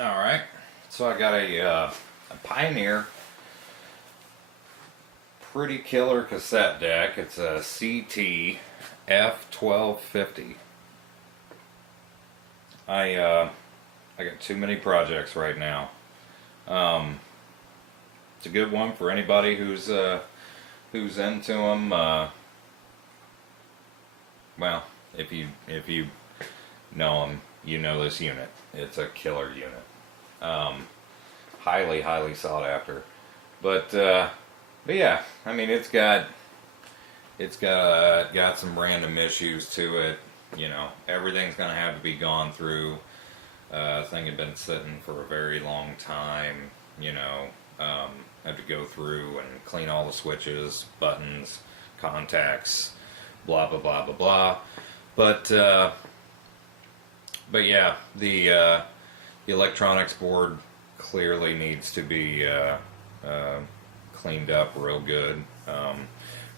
Alright, so I got a Pioneer pretty killer cassette deck. It's a CT f1250. I got too many projects right now. It's a good one for anybody who's into them. Well, if you know them, you know this unit. It's a killer unit. Highly sought after. But yeah, I mean it's got some random issues to it. You know, everything's gonna have to be gone through. Thing had been sitting for a very long time. You know, had to go through and clean all the switches, buttons, contacts, blah blah blah blah blah. But yeah, the electronics board clearly needs to be cleaned up real good.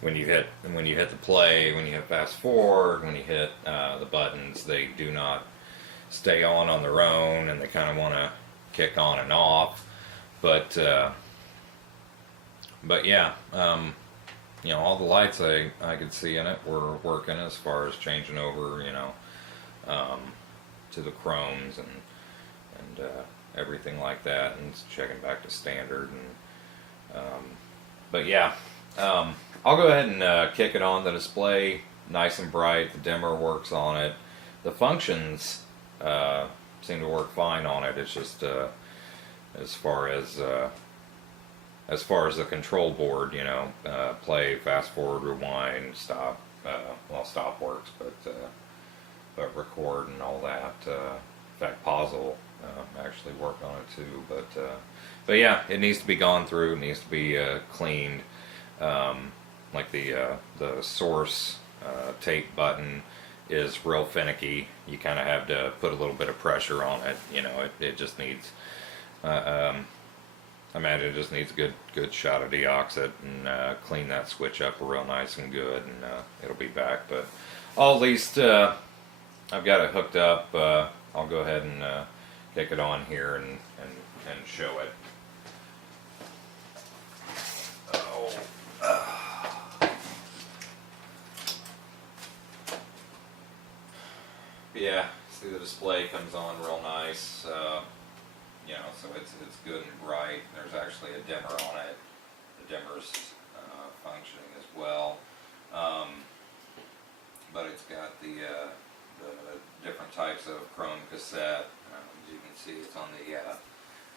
When you hit the play, when you hit fast forward, when you hit the buttons, they do not stay on their own, and they kind of want to kick on and off. But yeah, you know, all the lights I could see in it were working as far as changing over, you know, to the chromes and everything like that, and checking back to standard. And but yeah, I'll go ahead and kick it on. The display nice and bright. The dimmer works on it. The functions seem to work fine on it. It's just as far as the control board, you know, play, fast forward, rewind, stop. Well, stop works, but record and all that. In fact, pause will actually work on it too. But yeah, it needs to be gone through. It needs to be cleaned. Like the source tape button is real finicky. You kind of have to put a little bit of pressure on it. You know, it just needs. I imagine it just needs a good shot of deoxit and clean that switch up real nice and good, and it'll be back. But at least I've got it hooked up. I'll go ahead and kick it on here and show it. Yeah, see the display comes on real nice. You know, so it's good and bright. There's actually a dimmer on it. The dimmer's functioning as well. But it's got the different types of chrome cassette. As you can see, it's on the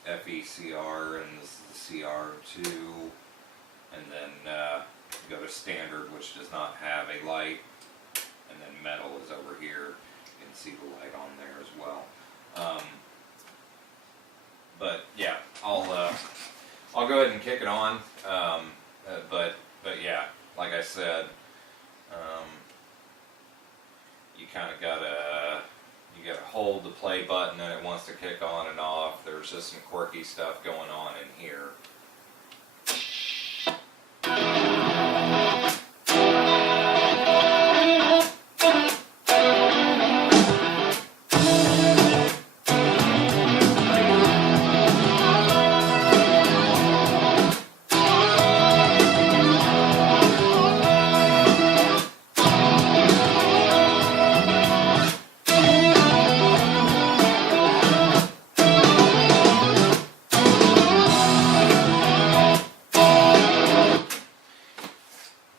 FECR, and this is the CR2. And then you go to standard, which does not have a light. And then metal is over here. You can see the light on there as well. But yeah, I'll go ahead and kick it on. But yeah, like I said, you kind of gotta hold the play button, and it wants to kick on and off. There's just some quirky stuff going on in here.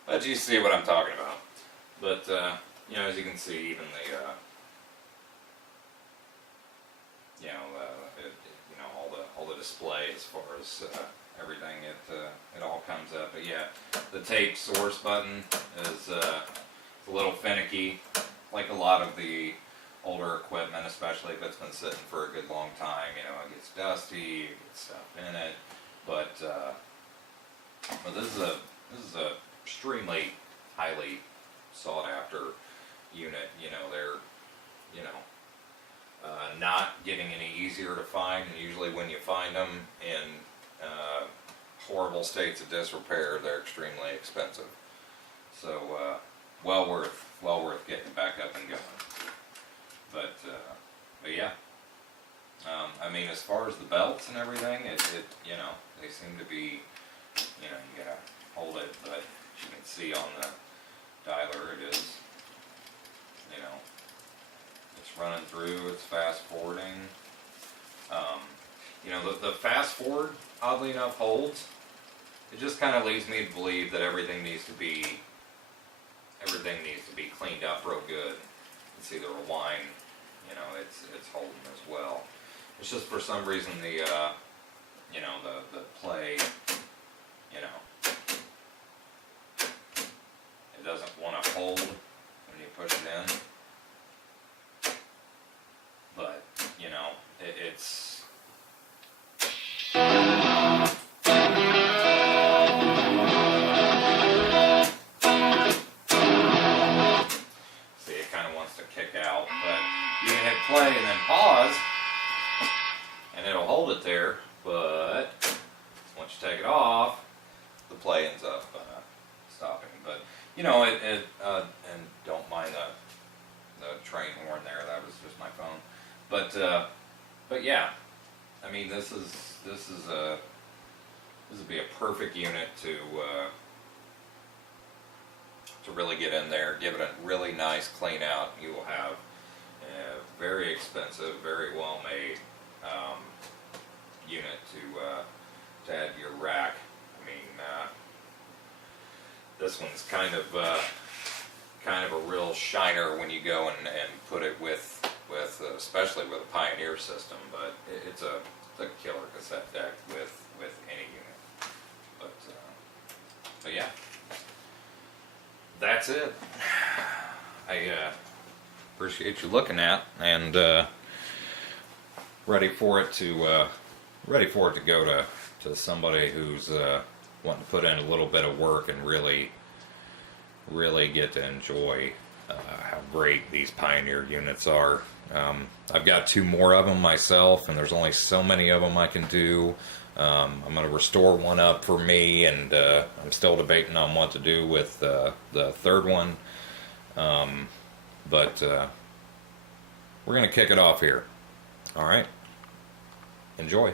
But you see what I'm talking about. But you know, as you can see, even the you know, all the display as far as everything, it all comes up. But yeah, the tape source button is a little finicky, like a lot of the older equipment, especially if it's been sitting for a good long time. You know, it gets dusty, it gets stuff in it. But this is a extremely highly sought after unit. You know, they're, you know, not getting any easier to find, and usually when you find them in horrible states of disrepair, they're extremely expensive. So well worth getting back up and going. But yeah, I mean, as far as the belts and everything, you know, they seem to be, you know, you gotta hold it, but as you can see on the dialer, it is, you know, it's running through, it's fast forwarding. You know, the fast forward, oddly enough, holds. It just kind of leads me to believe that everything needs to be cleaned up real good. You see the rewind, you know, it's holding as well. It's just for some reason the you know, the play, you know, it doesn't want to hold when you push it in. But you know, it's to kick out, but you can hit play and then pause and it'll hold it there, but once you take it off, the play ends up stopping. But you know, and don't mind the train horn there, that was just my phone. But yeah, I mean, this would be a perfect unit to really get in there, give it a really nice clean out. You will have a very expensive, very well made unit to add to your rack. I mean, this one's kind of a real shiner when you go and put it with especially with a Pioneer system, but it's a killer cassette deck with any unit. But yeah. That's it. I appreciate you looking at and ready for it to go to somebody who's wanting to put in a little bit of work and really get to enjoy how great these Pioneer units are. I've got 2 more of them myself, and there's only so many of them I can do. I'm going to restore one up for me, and I'm still debating on what to do with the third one. But we're going to kick it off here. All right. Enjoy.